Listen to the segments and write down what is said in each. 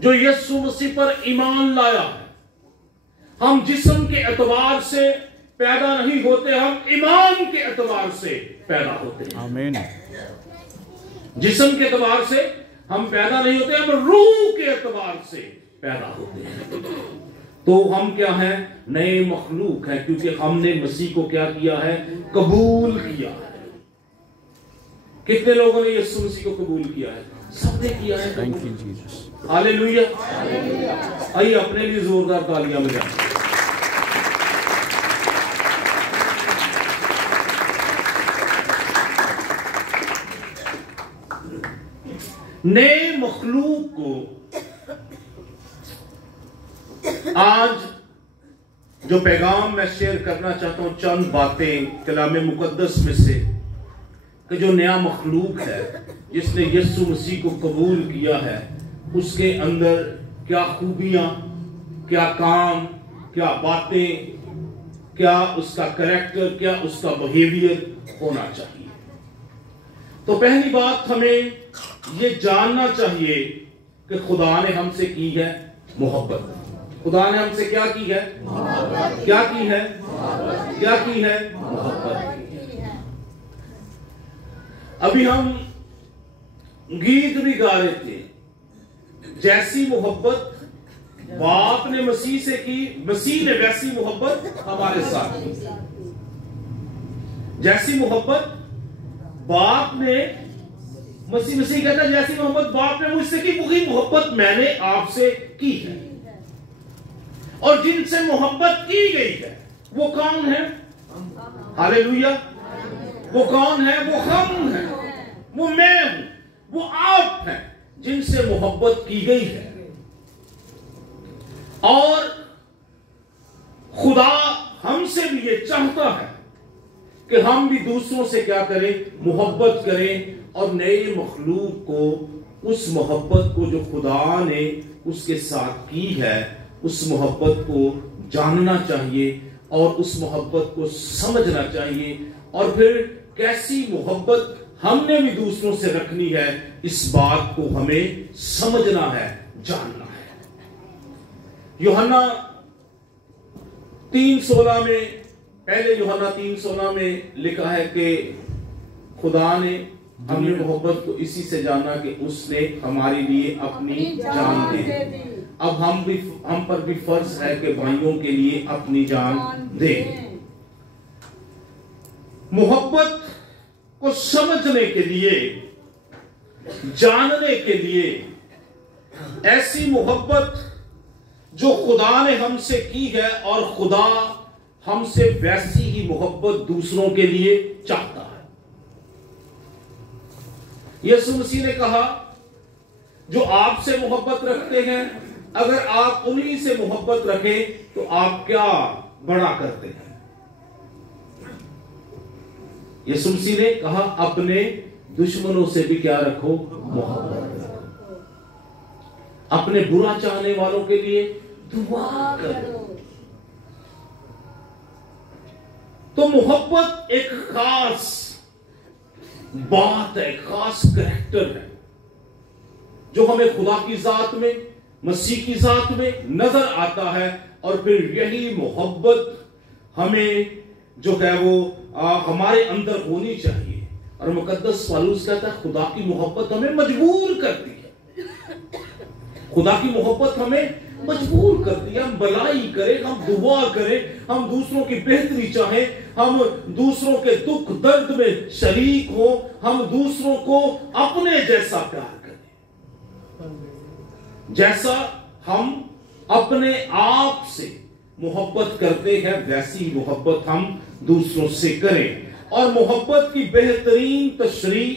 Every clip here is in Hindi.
जो यीशु मसीह पर ईमान लाया है। हम जिस्म के एतबार से पैदा नहीं होते, हम ईमान के एतबार से पैदा होते हैं। आमीन। जिस्म के एतबार से हम पैदा नहीं होते, हम रूह के एतबार से पैदा होते हैं। तो हम क्या हैं? नए मखलूक हैं, क्योंकि हमने मसीह को क्या किया है? कबूल किया है। कितने लोगों ने यीशु मसीह को कबूल किया है? सबने किया है। Thank you Jesus. हालेलुया। आइए अपने लिए जोरदार तालियां बजाएं। नए मखलूक को आज जो पैगाम मैं शेयर करना चाहता हूं, चंद बातें कलामे मुकद्दस में से, कि जो नया मखलूक है जिसने यीशु मसीह को कबूल किया है, उसके अंदर क्या खूबियां, क्या काम, क्या बातें, क्या उसका कैरेक्टर, क्या उसका बिहेवियर होना चाहिए। तो पहली बात हमें ये जानना चाहिए कि खुदा ने हमसे की है मोहब्बत। खुदा ने हमसे क्या की है? क्या की है? क्या की है? मोहब्बत। अभी हम गीत भी गा रहे थे, जैसी मोहब्बत बाप ने मसीह से की, मसीह ने वैसी मोहब्बत हमारे साथ की। जैसी मोहब्बत बाप ने, मसीह कहता है जैसी मोहब्बत बाप ने मुझसे की, वही मोहब्बत मैंने आपसे की है। और जिनसे मोहब्बत की गई है वो कौन है? हालेलुया। वो कौन है? वो हम हैं, वो मैं हूं, वो आप हैं, जिनसे मोहब्बत की गई है। और खुदा हमसे भी ये चाहता है कि हम भी दूसरों से क्या करें? मोहब्बत करें। और नए मखलूक को उस मोहब्बत को जो खुदा ने उसके साथ की है, उस मोहब्बत को जानना चाहिए और उस मोहब्बत को समझना चाहिए। और फिर कैसी मोहब्बत हमने भी दूसरों से रखनी है, इस बात को हमें समझना है, जानना है। यूहन्ना 3:16 में, पहले यूहन्ना 3:16 में लिखा है कि खुदा ने हमने मोहब्बत को इसी से जाना कि उसने हमारे लिए अपनी जान दे दी। अब हम पर भी फर्ज है कि भाइयों के लिए अपनी जान दे। मोहब्बत को समझने के लिए, जानने के लिए, ऐसी मोहब्बत जो खुदा ने हमसे की है, और खुदा हमसे वैसी ही मोहब्बत दूसरों के लिए चाहता है। यीशु मसीह ने कहा, जो आपसे मोहब्बत रखते हैं, अगर आप उन्हीं से मोहब्बत रखें तो आप क्या बड़ा करते हैं? यीशु मसीह ने कहा, अपने दुश्मनों से भी क्या रखो? मोहब्बत रखो। अपने बुरा चाहने वालों के लिए दुआ करो। तो मोहब्बत एक खास बात है, खास कैरेक्टर है, जो हमें खुदा की जात में, मसीह की जात में नजर आता है। और फिर यही मोहब्बत हमें जो है वो हमारे अंदर होनी चाहिए। और मुकद्दस पौलुस कहता है, खुदा की मोहब्बत हमें मजबूर करती है। खुदा की मोहब्बत हमें मजबूर करती है, हम भलाई करें, हम दुआ करें, हम दूसरों की बेहतरी चाहें, हम दूसरों के दुख दर्द में शरीक हो, हम दूसरों को अपने जैसा प्यार करें, जैसा हम अपने आप से मोहब्बत करते हैं, वैसी मोहब्बत हम दूसरों से करें। और मोहब्बत की बेहतरीन तशरीह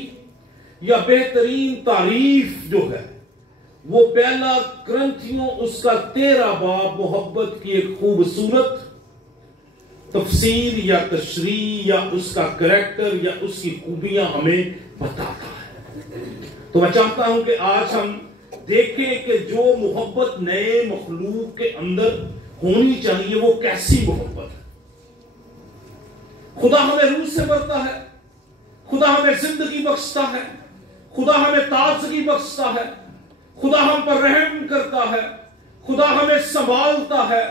या बेहतरीन तारीफ जो है, वो पहला ग्रंथियों उसका 13 बाब मोहब्बत की एक खूबसूरत तफसीर या तशरीह या उसका कैरेक्टर या उसकी खूबियां हमें बताता है। तो मैं चाहता हूं कि आज हम देखें कि जो मोहब्बत नए मखलूक के अंदर होनी चाहिए, वो कैसी मोहब्बत है। खुदा हमें रूह से भरता है, खुदा हमें जिंदगी बख्शता है, खुदा हमें ताजगी बख्शता है, खुदा हम पर रहम करता है, खुदा हमें संभालता है,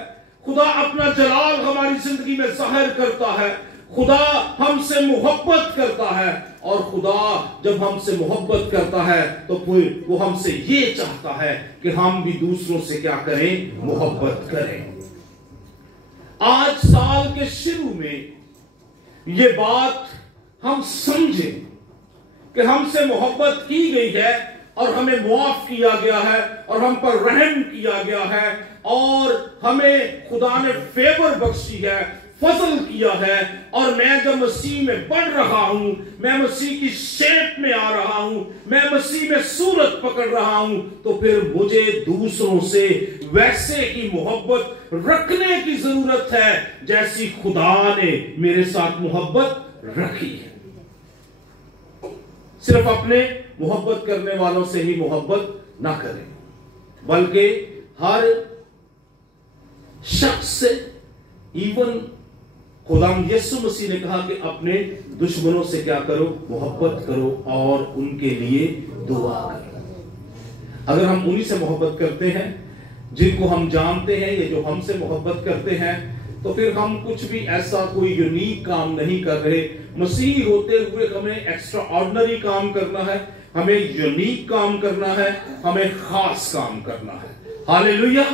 खुदा अपना जलाल हमारी जिंदगी में जाहिर करता है, खुदा हमसे मोहब्बत करता है। और खुदा जब हमसे मोहब्बत करता है तो फिर वो हमसे ये चाहता है कि हम भी दूसरों से क्या करें, मोहब्बत करें। आज साल के शुरू में ये बात हम समझें कि हमसे मोहब्बत की गई है और हमें मुआफ किया गया है और हम पर रहम किया गया है और हमें खुदा ने फेवर बख्शी है, फजल किया है। और मैं जब मसीह में बढ़ रहा हूं, मैं मसीह की शेप में आ रहा हूं, मैं मसीह में सूरत पकड़ रहा हूं, तो फिर मुझे दूसरों से वैसे की मोहब्बत रखने की जरूरत है जैसी खुदा ने मेरे साथ मोहब्बत रखी है। सिर्फ अपने मोहब्बत करने वालों से ही मोहब्बत ना करें, बल्कि हर शख्स से, इवन खुदाम यीशु मसीह ने कहा कि अपने दुश्मनों से क्या करो, मोहब्बत करो और उनके लिए दुआ करो। अगर हम उन्हीं से मोहब्बत करते हैं जिनको हम जानते हैं या जो हमसे मोहब्बत करते हैं, तो फिर हम कुछ भी ऐसा कोई यूनिक काम नहीं कर रहे। मसीही होते हुए हमें एक्स्ट्रा ऑर्डिनरी काम करना है, हमें यूनिक काम करना है, हमें खास काम करना है। हालेलुया।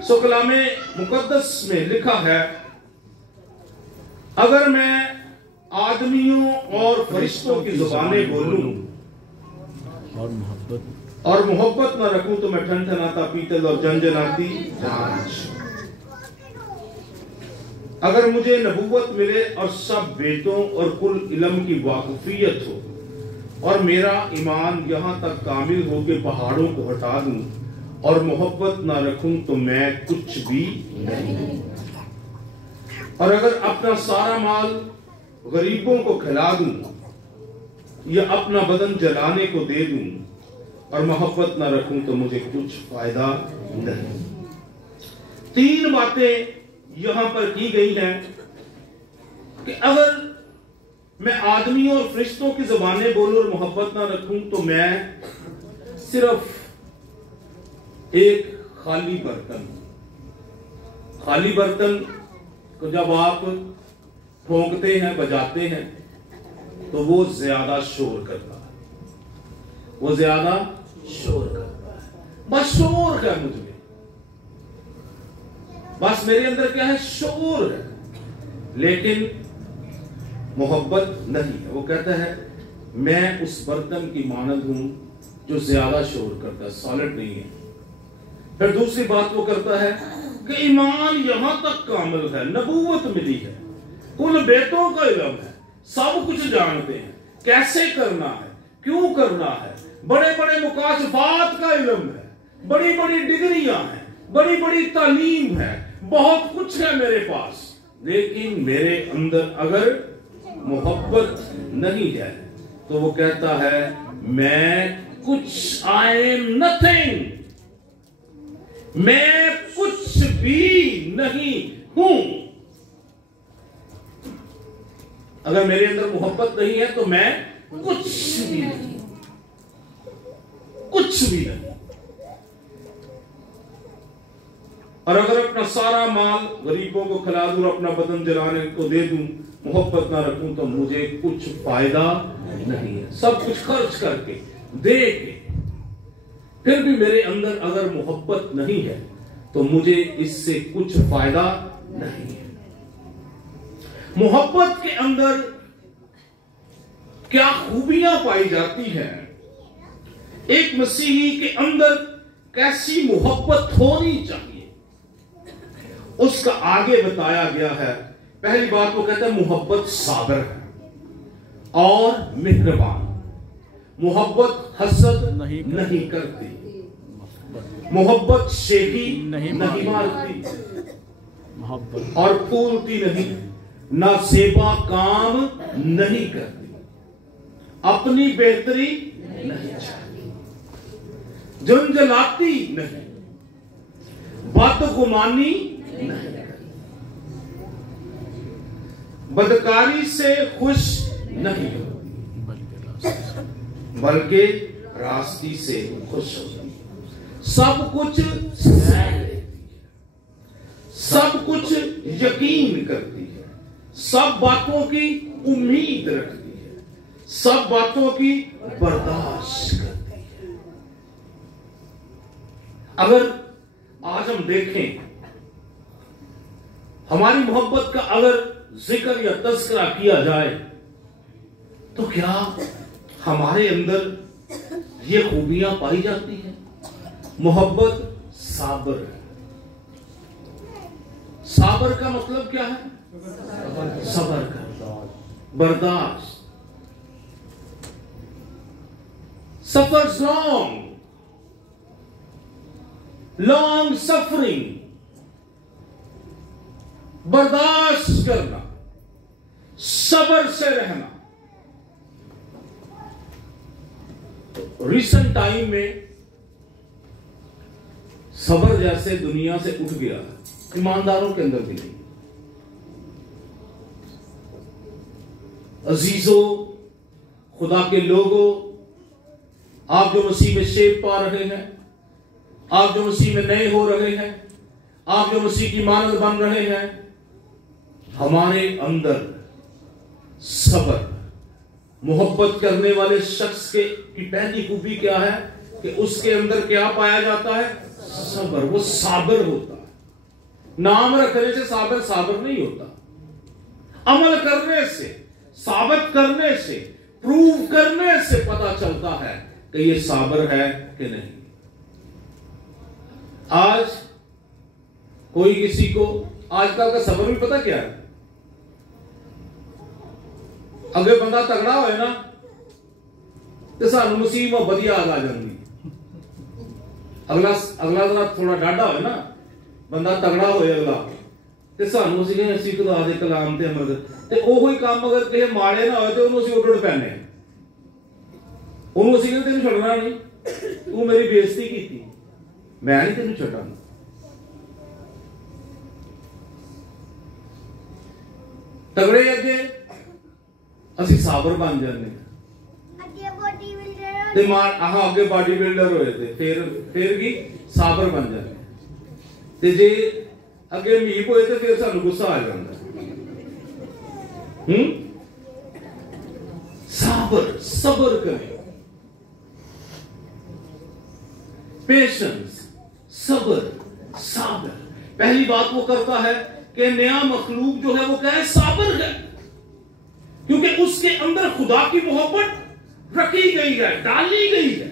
सो कलामे मुकद्दस में लिखा है, अगर मैं आदमियों और फरिश्तों की जुबानें बोलूं और मोहब्बत ना रखूं तो मैं ठनठनाता पीतल और जनजनाती झांझ। अगर मुझे नबूवत मिले और सब बेतों और कुल इल्म की वाकफियत हो और मेरा ईमान यहां तक कामिल हो कि पहाड़ों को हटा दूं और मोहब्बत ना रखूं तो मैं कुछ भी नहीं। और अगर अपना सारा माल गरीबों को खिला दूं या अपना बदन जलाने को दे दूं और मोहब्बत ना रखूं तो मुझे कुछ फायदा नहीं। 3 बातें यहां पर की गई हैं कि अगर मैं आदमियों और फरिश्तों की जुबानें बोलूं और मोहब्बत ना रखूं तो मैं सिर्फ एक खाली बर्तन को जब आप ठोंकते हैं, बजाते हैं, तो वो ज्यादा शोर करता है, वो ज्यादा शोर करता है। बस शोर है मुझ में, बस मेरे अंदर क्या है, शोर है, लेकिन मोहब्बत नहीं है। वो कहता है मैं उस बर्तन की मानद हूं जो ज्यादा शोर करता है, सॉलिड नहीं है। फिर दूसरी बात वो करता है कि ईमान यहां तक कामिल है, नबूवत मिली है, कुल बेतों का इल्म है, सब कुछ जानते हैं, कैसे करना है, क्यों करना है, बड़े बड़े मुकाशफात का इल्म है, बड़ी बड़ी डिग्रियां हैं, बड़ी बड़ी तालीम है, बहुत कुछ है मेरे पास, लेकिन मेरे अंदर अगर मोहब्बत नहीं है तो वो कहता है मैं कुछ, आई एम नथिंग, मैं कुछ भी नहीं हूं। अगर मेरे अंदर मोहब्बत नहीं है तो मैं कुछ भी नहीं, कुछ भी नहीं। और अगर अपना सारा माल गरीबों को खिला दूं और अपना बदन जलाने को दे दूं, मोहब्बत ना रखूं तो मुझे कुछ फायदा नहीं है। सब कुछ खर्च करके, दे के, फिर भी मेरे अंदर अगर मोहब्बत नहीं है तो मुझे इससे कुछ फायदा नहीं है। मोहब्बत के अंदर क्या खूबियां पाई जाती हैं, एक मसीही के अंदर कैसी मोहब्बत होनी चाहिए, उसका आगे बताया गया है। पहली बात वो कहता है मोहब्बत साबर है और मेहरबान, मोहब्बत हसद नहीं करती, मोहब्बत शेखी नहीं मारती और फूलती नहीं, ना सेवा काम नहीं करती, अपनी बेहतरी नहीं चाहती, झंझलाती नहीं, बदगुमानी नहीं, बदकारी से खुश नहीं होती, बल्कि रास्ते से खुश होती है, सब कुछ सह लेती है, सब कुछ यकीन करती है, सब बातों की उम्मीद रखती है, सब बातों की बर्दाश्त करती है। अगर आज हम देखें, हमारी मोहब्बत का अगर जिक्र या तज़किरा किया जाए तो क्या हमारे अंदर ये खूबियां पाई जाती हैं? मोहब्बत साबर है। साबर का मतलब क्या है? सबर का, बर्दाश्त। सफर्स लॉन्ग सफरिंग, बर्दाश्त करना, सबर से रहना। रिसेंट टाइम में सबर जैसे दुनिया से उठ गया, ईमानदारों के अंदर भी नहीं। अजीजों, खुदा के लोगों, आप जो मसीह में शेप पा रहे हैं, आप जो मसीह में नए हो रहे हैं, आप जो मसीह की मानद बन रहे हैं, हमारे अंदर सबर, मोहब्बत करने वाले शख्स की पहली खूबी क्या है कि उसके अंदर क्या पाया जाता है? सबर। वो साबर होता है। नाम रखने से साबर साबर नहीं होता, अमल करने से, साबित करने से, प्रूव करने से पता चलता है कि ये साबर है कि नहीं। आज कोई किसी को, आजकल का सबर भी पता क्या है? अगर बंदा तगड़ा होए ना तो सानू मसीह मोहब्बत याद आ जाती। अगला जरा थोड़ा डाढ़ा होए ना, बंदा तगड़ा होए अगला, तो सानू असीं खुदा दे कलाम ते अमल ते ओही काम अगर किसी माड़े ना होए तो उन्होंने असीं उड़ पैने, उन्होंने असीं कहते तेनू छड्डना नहीं, तू मेरी बेइज्जती की, मैं नहीं तेनू छड्डांगा। तगड़े अगे असीं साबर बन जाने, अगे बॉडी बिल्डर होए थे, फिर की साबर बन जाने, ते जे अगे मीप होए तो फिर सानू गुस्सा आ जाता। साबर, सबर करें, पेशेंस, सबर, साबर। पहली बात वो करता है कि नया मखलूक जो है वो क्या है? साबर है, क्योंकि उसके अंदर खुदा की मोहब्बत रखी गई है, डाली गई है।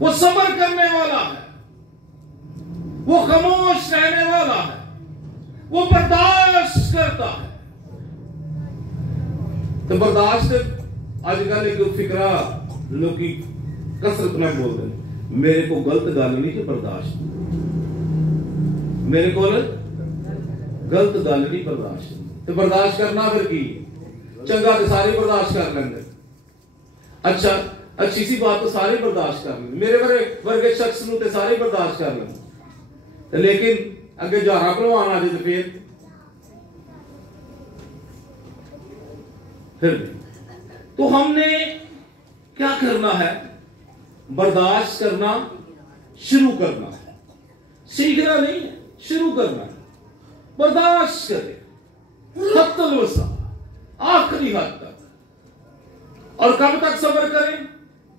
वो सबर करने वाला है, वो खामोश रहने वाला है, वो बर्दाश्त करता है। तो बर्दाश्त आजकल एक फिक्रा लोग की कसरत में बोल रहे, मेरे को गलत गल नहीं कि बर्दाश्त, मेरे को गलत गल नहीं बर्दाश्त। तो बर्दाश्त करना फिर की चंगा तो सारे बर्दाश्त कर लेंगे, अच्छा अच्छी सी बात तो सारे बर्दाश्त कर लेंगे, मेरे वर्गे शख्स नूं ते सारे बर्दाश्त कर लेंगे, लेकिन अगे जहारा भलवान आ जाए तो फिर तो हमने क्या करना है? बर्दाश्त करना शुरू करना है, सीखना नहीं है, शुरू करना है। बर्दाश्त करें हत्तल वसा, आखिरी हद तक। और कब तक सब्र करें?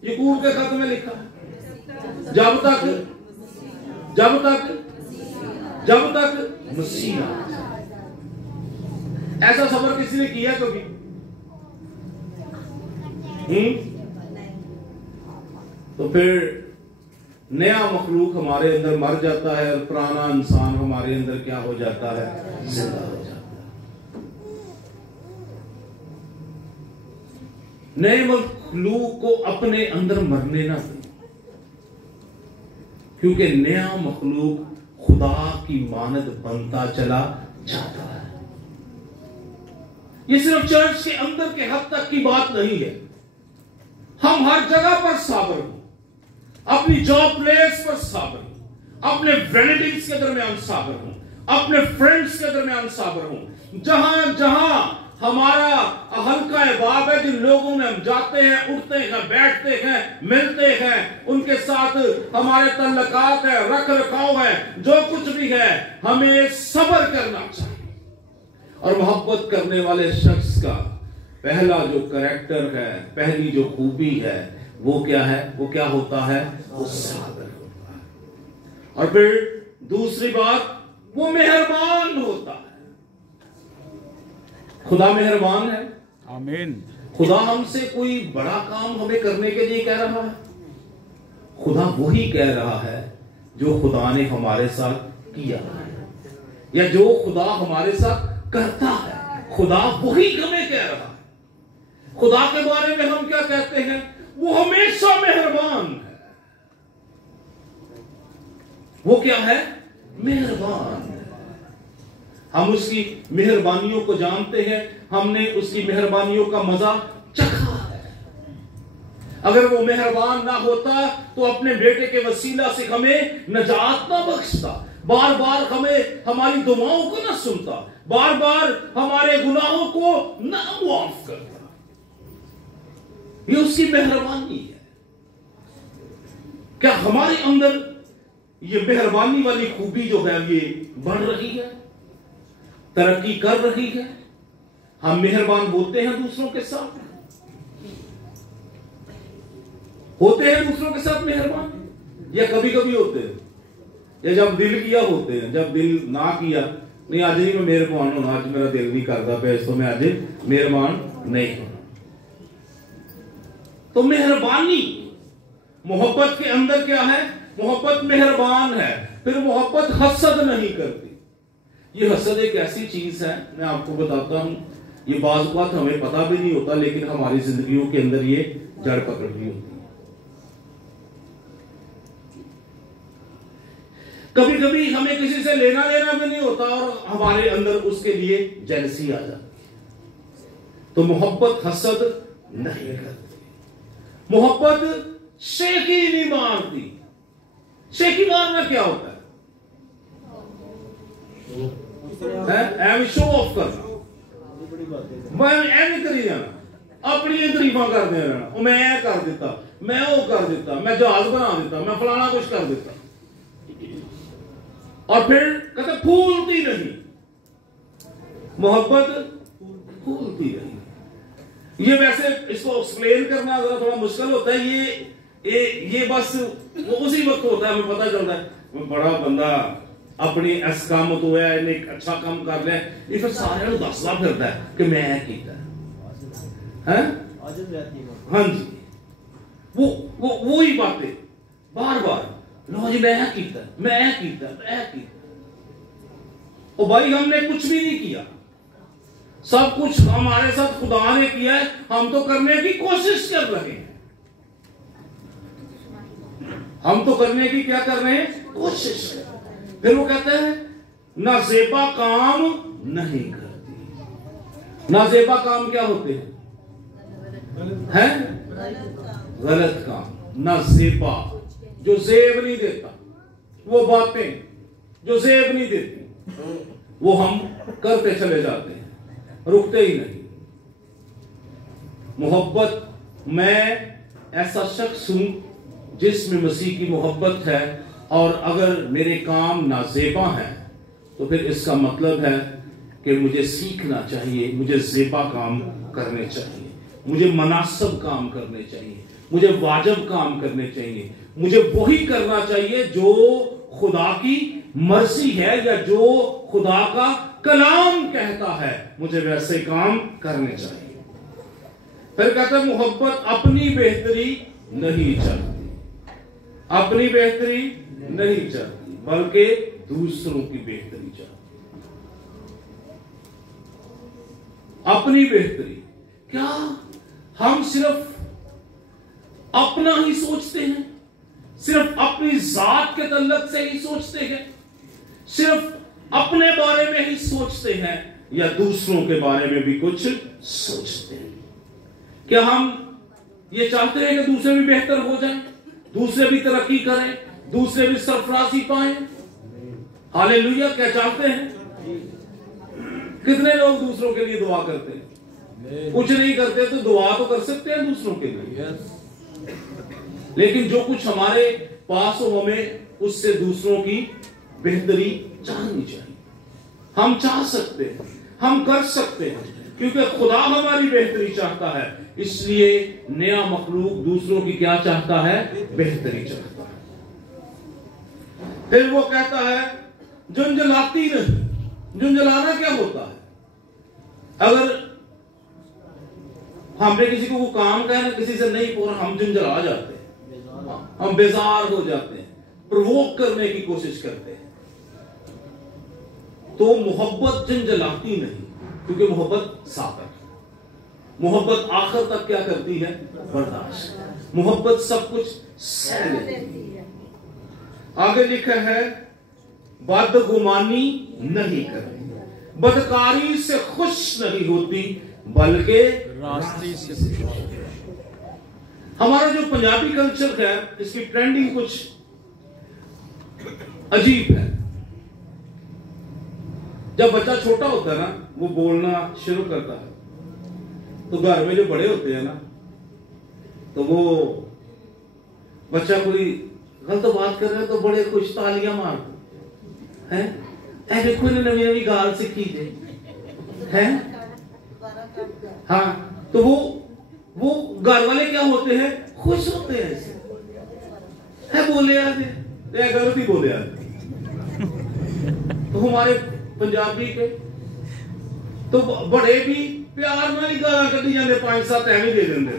यकूब के खत में लिखा है, जब तक मसीह। ऐसा सब्र किसी ने किया कभी? तो फिर नया मखलूक हमारे अंदर मर जाता है और पुराना इंसान हमारे अंदर क्या हो जाता है? जिंदा हो जाता है। नए मखलूक को अपने अंदर मरने ना दें, क्योंकि नया मखलूक खुदा की मानद बनता चला जाता है। ये सिर्फ चर्च के अंदर के हद तक की बात नहीं है, हम हर जगह पर साबर हों, अपनी जॉब प्लेस पर साबर हों, अपने रिलेटिव्स के दरमियान साबर हों, अपने फ्रेंड्स के दरमियान साबर हों, जहां जहां हमारा हल्का बाब है, जिन लोगों में हम जाते हैं, उठते हैं, बैठते हैं, मिलते हैं, उनके साथ हमारे तल्लकात है, रख रखाव है, जो कुछ भी है, हमें सब्र करना चाहिए। और मोहब्बत करने वाले शख्स का पहला जो कैरेक्टर है, पहली जो खूबी है, वो क्या है? वो क्या होता है? वो साबर होता है। और फिर दूसरी बात, वो मेहरबान होता है। खुदा मेहरबान है। आमीन। खुदा हमसे कोई बड़ा काम हमें करने के लिए कह रहा है? खुदा वही कह रहा है जो खुदा ने हमारे साथ किया है, या जो खुदा हमारे साथ करता है। खुदा वही हमें कह रहा है। खुदा के बारे में हम क्या कहते हैं? वो हमेशा मेहरबान है। वो क्या है? मेहरबान है। हम उसकी मेहरबानियों को जानते हैं, हमने उसकी मेहरबानियों का मजा चखा है। अगर वो मेहरबान ना होता तो अपने बेटे के वसीला से हमें नजात ना बख्शता, बार बार हमें हमारी दुआओं को ना सुनता, बार बार हमारे गुनाहों को ना माफ करता। ये उसकी मेहरबानी है। क्या हमारे अंदर ये मेहरबानी वाली खूबी जो है ये बढ़ रही है, तरक्की कर रही है? हम मेहरबान होते हैं दूसरों के साथ, होते हैं दूसरों के साथ मेहरबान, या कभी कभी होते हैं, या जब दिल किया होते हैं, जब दिल ना किया, नहीं आज नहीं मैं मेहरबान हूं, आज मेरा दिल नहीं करता पे, तो मैं आज मेहरबान नहीं हूं। तो मेहरबानी मोहब्बत के अंदर क्या है? मोहब्बत मेहरबान है। फिर मोहब्बत हसद नहीं करती। ये हसद एक ऐसी चीज है, मैं आपको बताता हूं, ये बात हमें पता भी नहीं होता, लेकिन हमारी जिंदगियों के अंदर ये जड़ पकड़ रही होती है। कभी कभी हमें किसी से लेना देना भी नहीं होता और हमारे अंदर उसके लिए जेलसी आ जाती है। तो मोहब्बत हसद नहीं करती। मोहब्बत शेखी नहीं मारती। शेखी मारना क्या होता है? शो ऑफ करना, मैं एवं करी जाना, अपनी तारीफा करते रहना, मैं कर देता, मैं वो कर देता, मैं जहाज बना देता, मैं फलाना कुछ कर देता, और फिर कहते फूलती नहीं। मोहब्बत फूलती नहीं। ये वैसे इसको एक्सप्लेन करना जरा थोड़ा मुश्किल होता है। ये बस वो उसी वक्त होता है, हमें पता चलता है वो बड़ा बंदा अपनी इस काम तो है, इन्हें एक अच्छा काम कर लिया, ये फिर सारे दसदा फिरता है कि मैं किया है। हाँ जी, वो ही बातें बार बार, लो जी मैं किया। ओ भाई हमने कुछ भी नहीं किया, सब कुछ हमारे साथ खुदा ने किया है, हम तो करने की कोशिश कर रहे हैं। हम तो करने की क्या कर रहे हैं? कोशिश कर। फिर वो कहते हैं नाजेबा काम नहीं करती। नाजेबा काम क्या होते हैं? गलत काम। नाजेबा जो जेब नहीं देता, वो बातें जो जेब नहीं देती, वो हम करते चले जाते हैं, रुकते ही नहीं। मोहब्बत, मैं ऐसा शख्स हूं जिसमें मसीह की मोहब्बत है, और अगर मेरे काम नाजेबा हैं तो फिर इसका मतलब है कि मुझे सीखना चाहिए, मुझे जेबा काम करने चाहिए, मुझे मुनासिब काम करने चाहिए, मुझे वाजिब काम करने चाहिए, मुझे वही करना चाहिए जो खुदा की मर्जी है या जो खुदा का कलाम कहता है, मुझे वैसे काम करने चाहिए। फिर कहता है मोहब्बत अपनी बेहतरी नहीं चाहती, अपनी बेहतरी नहीं चाहती, बल्कि दूसरों की बेहतरी चाहती। अपनी बेहतरी क्या? हम सिर्फ अपना ही सोचते हैं, सिर्फ अपनी जात के तल्लक से ही सोचते हैं, सिर्फ अपने बारे में ही सोचते हैं, या दूसरों के बारे में भी कुछ सोचते हैं? क्या हम ये चाहते हैं कि दूसरे भी बेहतर हो जाएं, दूसरे भी तरक्की करें, दूसरे भी सरफराजी पाएं? हालेलुया, क्या चाहते हैं? कितने लोग दूसरों के लिए दुआ करते हैं? कुछ नहीं करते तो दुआ तो कर सकते हैं दूसरों के लिए, लेकिन जो कुछ हमारे पास हो हमें उससे दूसरों की बेहतरी चाहनी चाहिए। हम चाह सकते हैं, हम कर सकते हैं, क्योंकि खुदा हमारी बेहतरी चाहता है। इसलिए नया मखलूक दूसरों की क्या चाहता है? बेहतरी चाहता है। फिर वो कहता है झुंझलाती नहीं। झुंझलाना क्या होता है? अगर हमने किसी को वो काम कहना किसी से नहीं पूरा, हम झुंझला जाते हैं, हम बेजार हो जाते हैं, प्रोवोक करने की कोशिश करते हैं। तो मोहब्बत झुंझलाती नहीं, क्योंकि मोहब्बत साबित है। मोहब्बत आखिर तक क्या करती है? बर्दाश्त। मोहब्बत सब कुछ सह लेती है। आगे लिखा है बदगुमानी नहीं करती, बदकारी से खुश नहीं होती, बल्कि रास्ते से खुश होती है। हमारा जो पंजाबी कल्चर है इसकी ट्रेंडिंग कुछ अजीब है। जब बच्चा छोटा होता है ना, वो बोलना शुरू करता है, तो घर में जो बड़े होते हैं ना, तो वो बच्चा कोई गलत बात कर रहा है तो बड़े खुश तालियां मारते हैं। ऐ देखो इन्हें नवी नवी गाल सीखी है। हाँ, तो वो घर वाले क्या होते हैं? खुश होते हैं ऐसे है, बोले आते गलत ही बोले आते। तो हमारे पंजाबी के तो बड़े भी प्यार नाल ही गालां कड्डी जांदे, 5-7 एवं दे देंगे,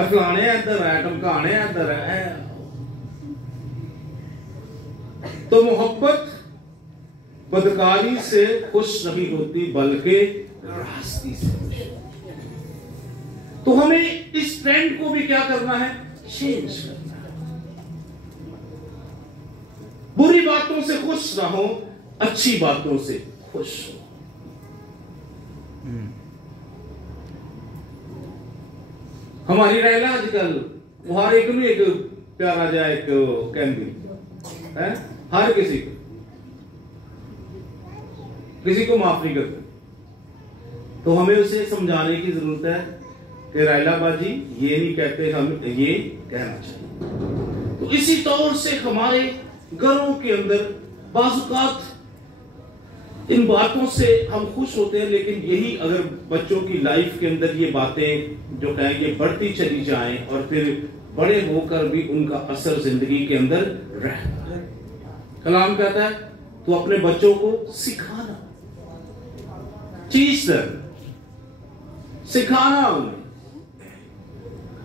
फलाने इधर है, टमकाने इधर है। तो मोहब्बत बदकारी से खुश नहीं होती, बल्कि रास्ते से खुश। तो हमें इस ट्रेंड को भी क्या करना है? चेंज करना है। बुरी बातों से खुश ना हो, अच्छी बातों से खुश हो। हमारी रैला आजकल हर एक नूं एक प्यारा जा एक कहंदी है, हर किसी को माफ नहीं करते। तो हमें उसे समझाने की जरूरत है कि रायला बाजी ये नहीं कहते, हम ये कहना चाहिए। तो इसी तौर से हमारे घरों के अंदर बाजुकात इन बातों से हम खुश होते हैं, लेकिन यही अगर बच्चों की लाइफ के अंदर ये बातें जो कहें ये बढ़ती चली जाएं और फिर बड़े होकर भी उनका असर जिंदगी के अंदर रहता है। कलाम कहता है तो अपने बच्चों को सिखाना, चीज सिखाना,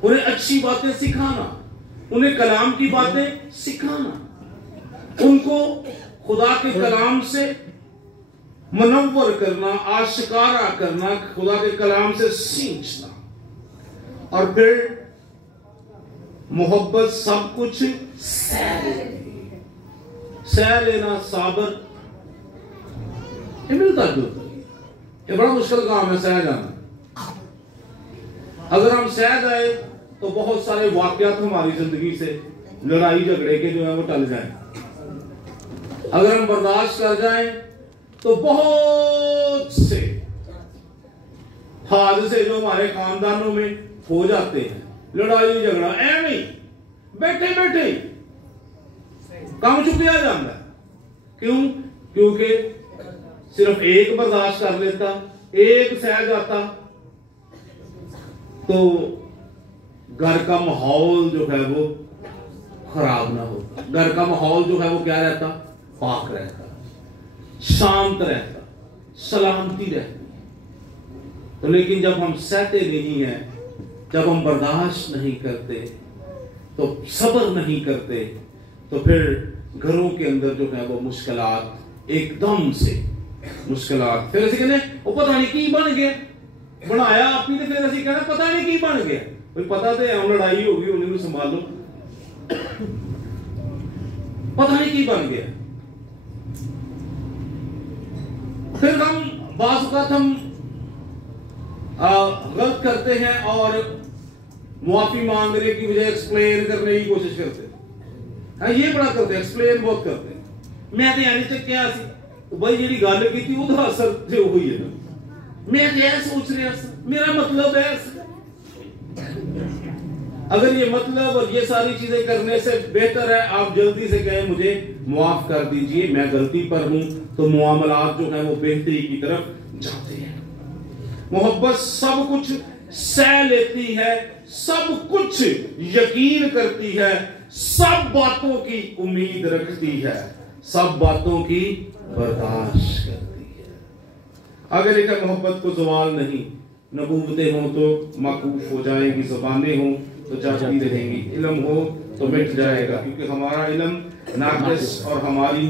उन्हें अच्छी बातें सिखाना, उन्हें कलाम की बातें सिखाना, उनको खुदा के कलाम से मनव्वर करना, आशिकारा करना, खुदा के कलाम से सींचना, और फिर मोहब्बत सब कुछ सह लेना, साबर, ये मिलता जुलता, ये बड़ा मुश्किल काम है सह जाना। अगर हम सह जाए तो बहुत सारे वाकयात हमारी जिंदगी से, लड़ाई झगड़े के जो है वो टल जाए। अगर हम बर्दाश्त कर जाएं तो बहुत से हादसे जो हमारे खानदानों में हो जाते हैं, लड़ाई झगड़ा ऐਵੇਂ बैठे बैठे काम चुकिया जाता है। क्यों? क्योंकि सिर्फ एक बर्दाश्त कर लेता, एक सह जाता, तो घर का माहौल जो है वो खराब ना होता, घर का माहौल जो है वो क्या रहता? पाक रहता, शांत रहता, सलामती रहती। तो लेकिन जब हम सहते नहीं हैं, जब हम बर्दाश्त नहीं करते, तो सब्र नहीं करते, तो फिर घरों के अंदर जो है वो मुश्किलात, एकदम से मुश्किलात। फिर ऐसे कहते वो पता नहीं की बन गया, बनाया आप ही, तो फिर ऐसे कहना पता नहीं की बन गया। भाई पता तो हम लड़ाई होगी, उन्हें संभालो, पता नहीं की बन गया। फिर हम बाज़ हम गलत करते हैं और मुआफी मांगने की बजाय एक्सप्लेन करने की कोशिश करते हैं। हाँ, ये बड़ा करते हैं, एक्सप्लेन बहुत करते हैं। मैं तो यानी क्या सी भाई जी गल की वो तो असर जो हुई है ना, मैं यह सोच रहा था, मेरा मतलब है ऐसा। अगर ये मतलब और ये सारी चीजें करने से बेहतर है आप जल्दी से कहें मुझे माफ कर दीजिए, मैं गलती पर हूं, तो मुआमलात जो है वो बेहतरी की तरफ जाते हैं। मोहब्बत सब कुछ सह लेती है, सब कुछ यकीन करती है, सब बातों की उम्मीद रखती है, सब बातों की बर्दाश्त करती है। अगर एक मोहब्बत को ज़वाल नहीं, नबूवतें हों तो माकूफ हो जाएंगी, ज़बानें हों तो जाती रहेंगी, इल्म हो तो मिट जाएगा, क्योंकि हमारा इल्म नाकिस और हमारी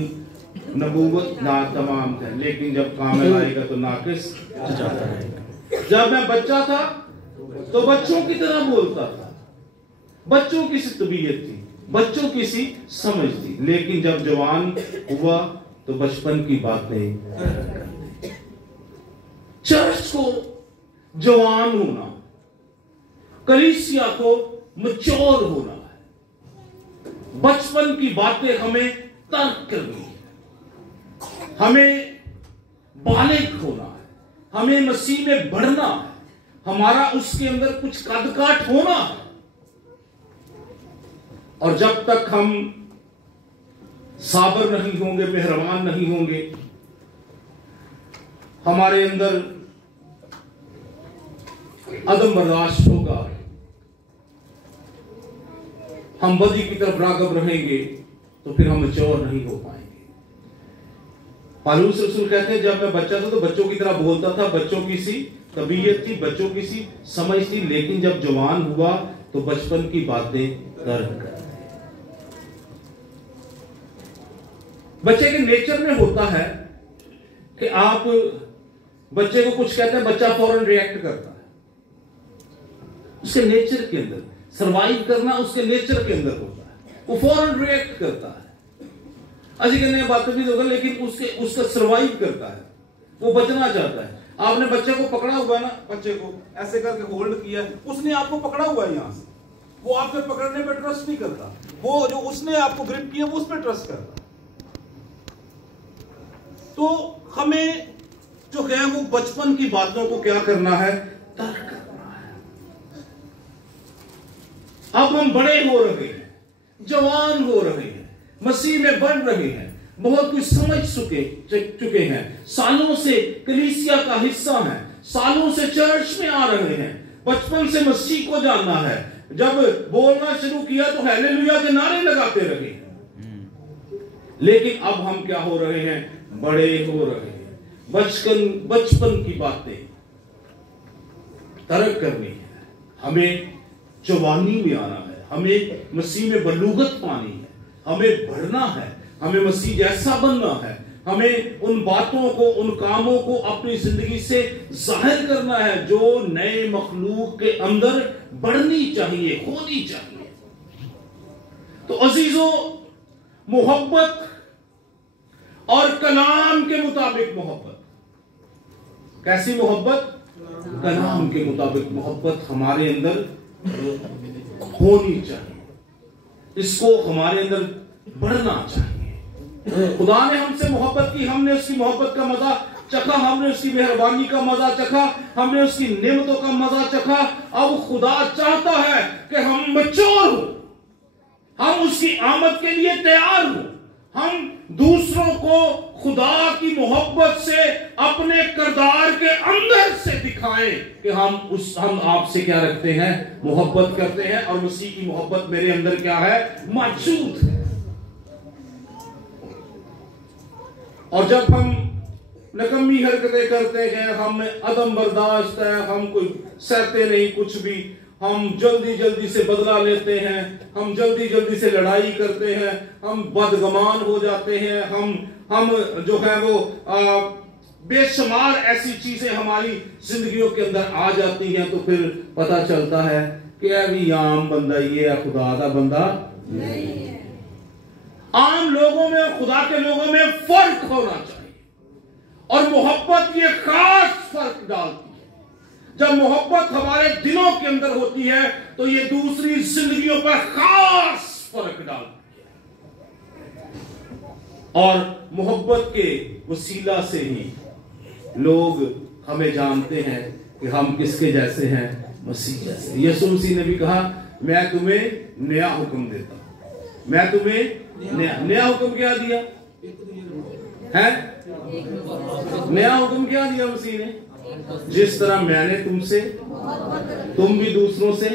नबूवत नातमाम है, लेकिन जब कामिल आएगा तो नाकिस जाता रहेगा। जब मैं बच्चा था तो बच्चों की तरह बोलता था, बच्चों की सी तबीयत थी, बच्चों की सी समझ थी, लेकिन जब जवान हुआ तो बचपन की बातें। चर्च को जवान होना, कलीसिया को मैच्योर होना है। बचपन की बातें हमें तर्क करनी है, हमें बालिग होना है, हमें मसीह में बढ़ना है, हमारा उसके अंदर कुछ कदकाठ होना है। और जब तक हम साबर नहीं होंगे, मेहरबान नहीं होंगे, हमारे अंदर अदम बर्दाश्त होगा, हम बदी की तरफ रागब रहेंगे, तो फिर हम मैच्योर नहीं हो पाएंगे। पौलुस रसूल कहते हैं जब मैं बच्चा था तो बच्चों की तरह बोलता था, बच्चों की सी तबीयत थी, बच्चों की सी समझ थी, लेकिन जब जवान हुआ तो बचपन की बातें तर्क कर। बच्चे के नेचर में होता है कि आप बच्चे को कुछ कहते हैं, बच्चा फौरन रिएक्ट करता है, उसके नेचर के अंदर सरवाइव करना उसके नेचर के अंदर होता है, वो फौरन रिएक्ट करता है। अजी कहने बात भी होगा, लेकिन उसका सरवाइव करता है, वो बचना चाहता है। आपने बच्चे को पकड़ा हुआ ना, बच्चे को ऐसे करके होल्ड किया, उसने आपको पकड़ा हुआ है यहां से, वो आपके पकड़ने पे ट्रस्ट नहीं करता, वो जो उसने आपको ग्रिप किया वो उस पर ट्रस्ट करता। तो हमें जो है वो बचपन की बातों को क्या करना है, तर्क करना है। अब हम बड़े हो रहे हैं, जवान हो रहे हैं, मसीह में बढ़ रहे हैं, बहुत कुछ समझ चुके हैं, सालों से कलीसिया का हिस्सा हैं, सालों से चर्च में आ रहे हैं, बचपन से मसीह को जानना है। जब बोलना शुरू किया तो हालेलुया के नारे लगाते रहे, लेकिन अब हम क्या हो रहे हैं, बड़े हो रहे हैं। बचपन की बातें तर्क करनी है, हमें जवानी में आना है, हमें मसीह में बलूगत पानी है, हमें बढ़ना है, हमें मसीह जैसा बनना है, हमें उन बातों को, उन कामों को अपनी जिंदगी से जाहिर करना है जो नए मखलूक के अंदर बढ़नी चाहिए, होनी चाहिए। तो अजीजों, मोहब्बत और कलाम के मुताबिक मोहब्बत, कैसी मोहब्बत, कलाम के मुताबिक मोहब्बत हमारे अंदर होनी चाहिए, इसको हमारे अंदर बढ़ना चाहिए। खुदा ने हमसे मोहब्बत की, हमने उसकी मोहब्बत का मजा चखा, हमने उसकी मेहरबानी का मजा चखा, हमने उसकी नेमतों का मजा चखा। अब खुदा चाहता है कि हम मैच्योर हो, हम उसकी आमद के लिए तैयार हो, हम दूसरों को खुदा की मोहब्बत से अपने किरदार के अंदर से दिखाएं कि हम आपसे क्या रखते हैं, मोहब्बत करते हैं, और मसीह की मोहब्बत मेरे अंदर क्या है, मौजूद है। और जब हम नकम्मी हरकतें करते हैं, हम अदम बर्दाश्त है, हम कोई सहते नहीं कुछ भी, हम जल्दी जल्दी से बदला लेते हैं, हम जल्दी जल्दी से लड़ाई करते हैं, हम बदगमान हो जाते हैं, हम जो है वो बेशुमार ऐसी चीजें हमारी जिंदगियों के अंदर आ जाती हैं, तो फिर पता चलता है कि अभी आम बंदा ये है, खुदा का बंदा नहीं है। आम लोगों में और खुदा के लोगों में फर्क होना चाहिए, और मोहब्बत ये खास फर्क डालती है। जब मोहब्बत हमारे दिलों के अंदर होती है तो ये दूसरी जिंदगियों पर खास फर्क डालती है, और मोहब्बत के वसीला से ही लोग हमें जानते हैं कि हम किसके जैसे हैं, मसीह जैसे। यीशु मसीह ने भी कहा, मैं तुम्हें नया हुक्म देता हूं। मैं तुम्हें नया हुक्म क्या दिया है? नया हुक्म क्या दिया मसीह ने? जिस तरह मैंने तुमसे, तुम भी दूसरों से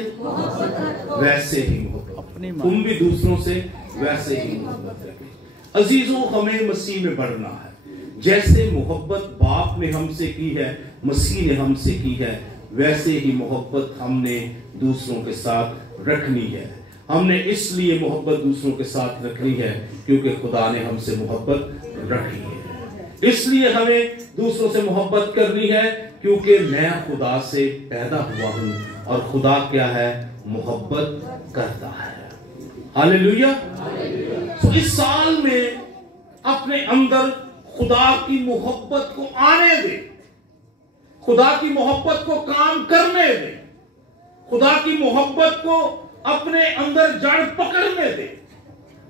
वैसे ही मोहब्बत, तुम भी दूसरों से वैसे ही मोहब्बत रखें। अजीजों, हमें मसीह में बढ़ना है। जैसे मोहब्बत बाप ने हमसे की है, मसीह ने हमसे की है, वैसे ही मोहब्बत हमने दूसरों के साथ रखनी है। हमने इसलिए मोहब्बत दूसरों के साथ रखनी है क्योंकि खुदा ने हमसे मोहब्बत रखी है। इसलिए हमें दूसरों से मोहब्बत करनी है क्योंकि मैं खुदा से पैदा हुआ हूं और खुदा क्या है? मोहब्बत करता है। हालेलुया। तो इस साल में अपने अंदर खुदा की मोहब्बत को आने दे, खुदा की मोहब्बत को काम करने दे, खुदा की मोहब्बत को अपने अंदर जड़ पकड़ने दे।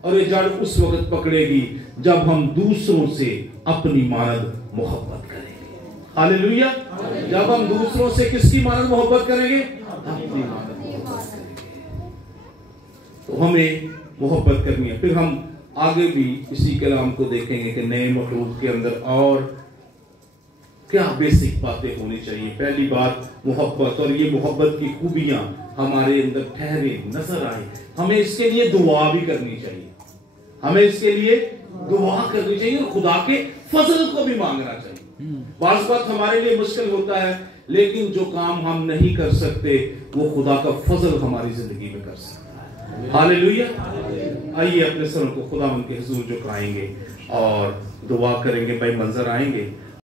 और ये जड़ उस वक्त पकड़ेगी जब हम दूसरों से अपनी मानद मोहब्बत करेंगे। हालेलुया। जब हम दूसरों से किसकी मानद मोहब्बत करेंगे? अपनी मानद मोहब्बत करेंगे। तो हमें मोहब्बत करनी है। फिर हम आगे भी इसी कलाम को देखेंगे कि नए मखलूक के अंदर और क्या बेसिक बातें होनी चाहिए। पहली बात मोहब्बत, और ये मोहब्बत की खूबियां हमारे अंदर ठहरे, नजर आए। हमें इसके लिए दुआ भी करनी चाहिए, हमें इसके लिए दुआ करनी चाहिए और खुदा के फजल को भी मांगना चाहिए। बात हमारे लिए मुश्किल होता है, लेकिन जो काम हम नहीं कर सकते वो खुदा का फजल हमारी जिंदगी में कर सकता है। हालेलुया। आइए अपने सरों को खुदा उनके हुजूर झुकाएंगे और दुआ करेंगे। भाई मंजर आएंगे।